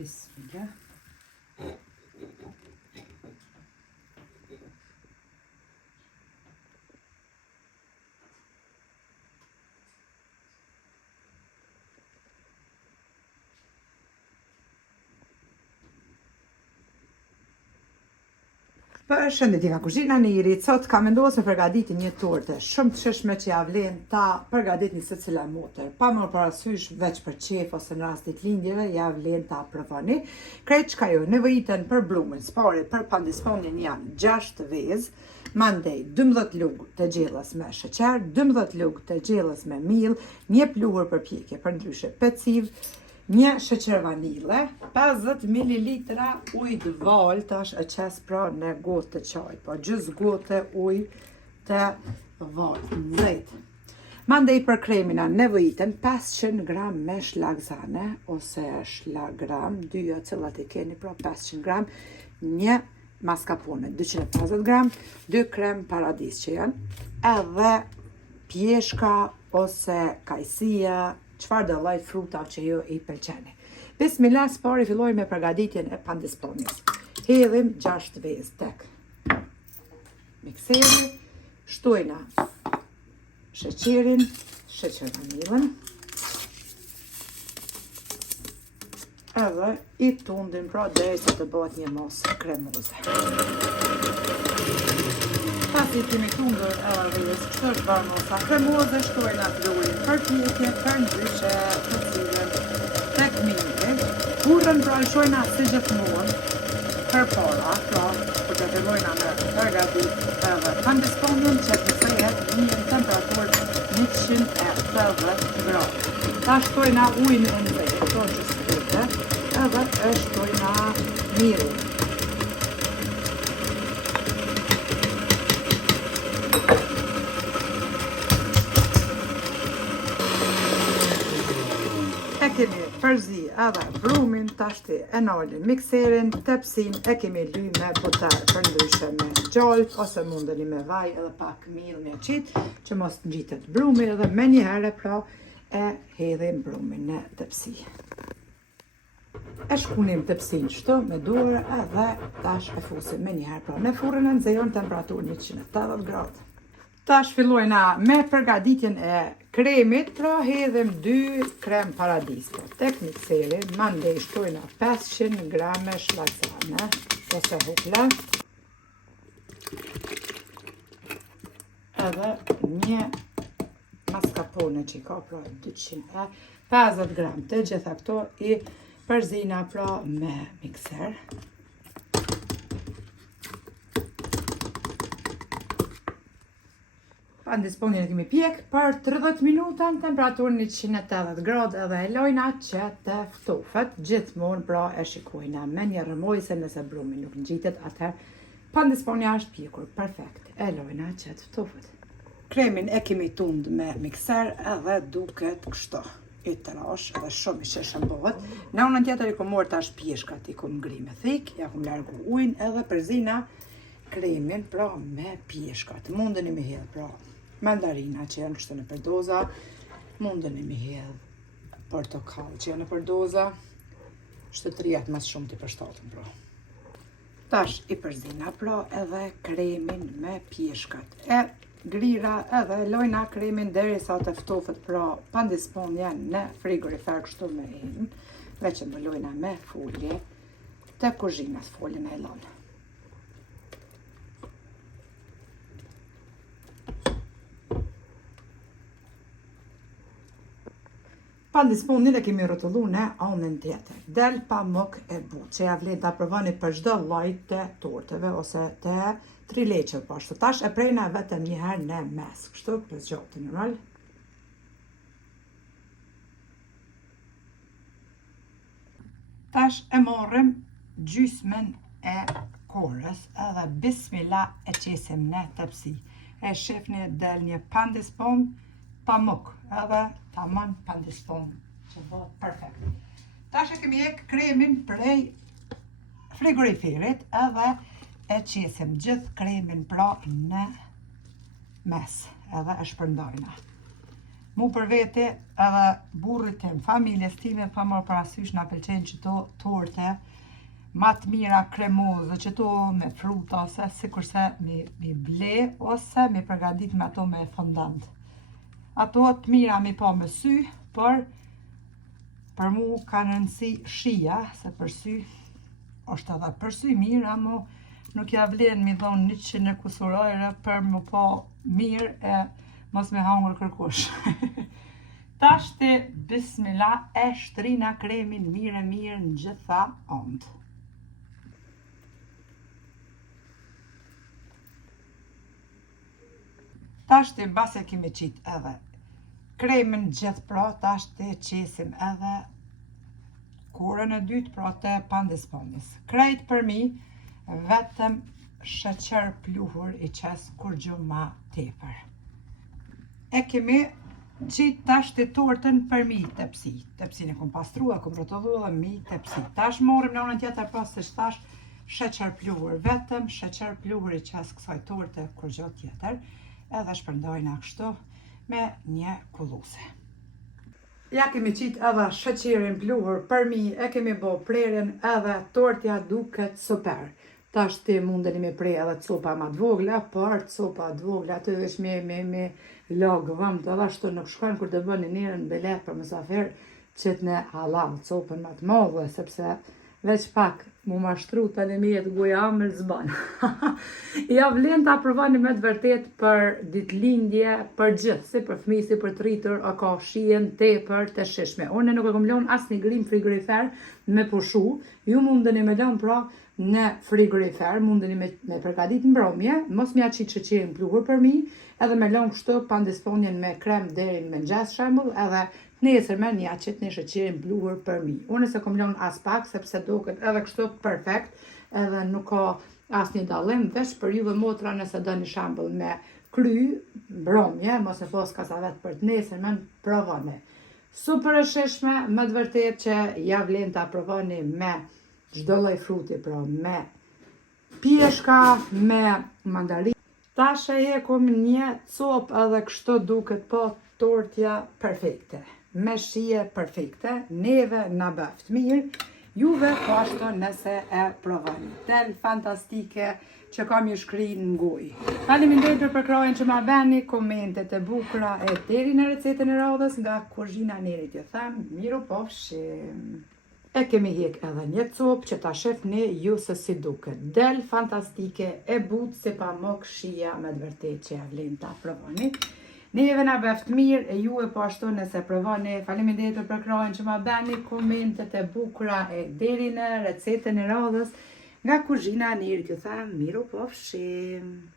Bismillah. Përshëndetje nga kuzhina në Irit, sot kam vendosur se përgatitin një torte shumë të shishme që ja vlen ta përgatitni secila motër. Pa më parasysh veç për qef ose në rast ditëlindjeve, ja vlen ta provoni. Krejt çka ju nevojiten për blumën, spari për pandisponin janë 6 vezë, mandej 12 lugë të gjellës me sheqer, 12 lugë të gjellës me miell, një pluhur për pjekje, për ndryshe peciv, një sheqer vanile, 50 ml ujë të val, tash e qes pra në gotë të qaj, po gjys gotë ujë të val, nxehtë. Mandej për kremina nevojiten 500 gram me shlagzane ose shlagram, dyja cilat i keni pra 500 gram, një mascarpone 250 gram, 2 krem paradis që janë, edhe pjeshka ose kajsia, çfarë do lloj fruta që ju i pëlqeni. Bismillah, spari filloj me përgatitjen e pandisponjes. Hedhim 6 vezë tek mikseri, shtojna sheqerin, sheqer vanilën, edhe i tundim pra derisa të bëhet një mosë kremoze. Pasi kemi tundur vezë, kështu është bërë mosa kremoze, shtojna pluhurin për pjekje, për ndryshe pecivën tek mieli. Burrën pra i shojna si gjithmonë përpara, pra kur të fillojna me përgatit edhe pandisponjen që të sehet në temperaturë 180 gradë. Ta shtojna ujin e nxehtë, këto që s'kute, edhe e shtojna miellin. E kemi përzi edhe brumin, tashti e nalin mikserin, tepsin e kemi ly me butar, për ndryshe me gjalp, ose mundeni me vaj edhe pak miell me qit, që mos ngjitet brumi, edhe me një herë pra e hedhim brumin në tepsi. E shkunim tepsin kështu me duar edhe tash e fusim me një herë pra në furrën e nxehur në temperaturë 180 gradë. Tash fillojna me përgatitjen e kremit, pra hedhim 2 krem paradis. Tek mikseri, mandej shtojna 500 grame shlagzane ose hukle, edhe një mascarpone që i ka pra 250 gram. Të gjitha këto i përzina pra me mikser. Pandisponjen e kemi pjek për 30 minuta në temperaturën 180 gradë edhe e lojna që të ftofet, gjithmonë pra e shikojna me një rëmoj se nëse brumi nuk ngjitet, atëherë pandisponja është pjekur perfekt, e lojna që të ftofet. Kremin e kemi tund me mikser edhe duket kështu, i trash edhe shumë i sheshëm bëhet. Në anën tjetër i kom marrë tash pjeshkat, i kom ngri me thik, ja kom largu ujin edhe përzina kremin pra me pjeshkat. Mundeni me hedh pra mandarina që janë kështu në përdoza, mundeni me hedh portokall që janë në përdoza, shtëtëriat mas shumë t'i përshtatën pra. Tash i përzina pra edhe kremin me pjeshkat. E grira edhe lojna kremin derisa të ftofet pra pandisponja në frigorifer kështu me hin, veç më lojna me folje të kuzhinës, foljen e lanë. Pandisponin e kemi rrotullu në anën tjetër. Del pa mok e butë, që ja vlen ta provoni për çdo lloj të torteve ose të trileqe po ashtu. Tash e prejna vetëm një herë në mes, kështu për zgjatë normal. Tash e morrim gjysmën e korës edhe bismillah e qesim në tepsi. E shifni del një pandispon pamuk, edhe tamam pandispon, që bëhet perfekt. Tash e kemi ek kremin prej frigoriferit edhe e qesim gjithë kremin pra në mes, edhe e shpërndajna. mu për vete edhe burrit tim, familjes time, pa marrë parasysh na pëlqejnë qëto torte ma të mira kremoze, qëto me fruta ose sikurse mi ble ose mi përgadit me ato me fondant. Ato të mira mi pa me sy, për mu ka rëndësi shija, se për sy është edhe për sy mirë, amo nuk ja vlen mi dhonë 100 kusur euro për më pa mirë e mos me hangër kërkush. Tashti, bismillah, e shtrina kremin mirë në gjitha ondë. Tashti, base kemi qit edhe kremin gjithë pra, tashti qesim edhe kurën e dytë pra të pandisponis. Krejt për mi, vetëm sheqer pluhur i qes kur gjumë ma tepër. E kemi qitë tashti tortën për mi tepsi. Tepsin e kom pastrua, kom rotullu dhe mi tepsi. Tash morim në anën tjetër pas se shtash sheqer pluhur. Vetëm sheqer pluhur i qes kësaj torte kur gjo tjetër. Edhe shpërndojna kështu me një kulluse. Ja kemi qitë edhe sheqerin pluhur për mi, e kemi bo prerin edhe tortja duket super. Tashti mundeni me prej edhe copa ma t'vogla, por copa t'vogla të vesh me lagë vëmë të edhe ashtu nuk shkojnë kur të bëni njerën belet për mësafer që t'ne halal copën ma t'madhe, sepse veç pak mu mashtru të në mjetë goja amër zban. Ja vlen të aprovani me të vërtet për ditëlindje, për gjithë, si për fëmijë, si për të rritur, a ka shien tepër të shishme. Unë nuk e kom lënë as një grim frigorifer me pushu, ju mundeni me lënë pra në frigorifer, mundeni me përgadit mbromje, mos mja qitë sheqerin pluhur për mi, edhe me lënë kështu pandisponjen me krem deri në mëngjes shembull, edhe nesër me një qit një sheqerin pluhur për mi. Unë se kom lënë as pak, sepse duket edhe kështu perfekt, edhe nuk ka as një dallim, veç për juve motra nëse do një shembull me kry, mbromje, mos e pos kasavet për të nesër me provani. Super e shishme, me të vërtet që ja vlen të provani me çdo lloj fruti, pra me pjeshka, me mandarinë. Tash e hekum një copë edhe kështu duket po tortja perfekte. Me shije perfekte, neve na bëft mirë, juve po ashtu nëse e provani. Del fantastike që kam ju shkri në gojë. Faleminderit për krajën që ma beni, komentet e bukura e deri në recetën e radhës nga kuzhina Nerit, ju them, miru pofshim. E kemi hek edhe një copë që ta shefni ju se si duket. Del fantastike, e butë si pa mok shia me të vërtet që ja vlen ta provoni. Neve na bëft mirë e ju e po ashtu nëse provoni. Faleminderit për krajën që ma beni, komentet e bukura e deri në recetën e radhës nga kuzhina Nerit, ju them, miru pofshim.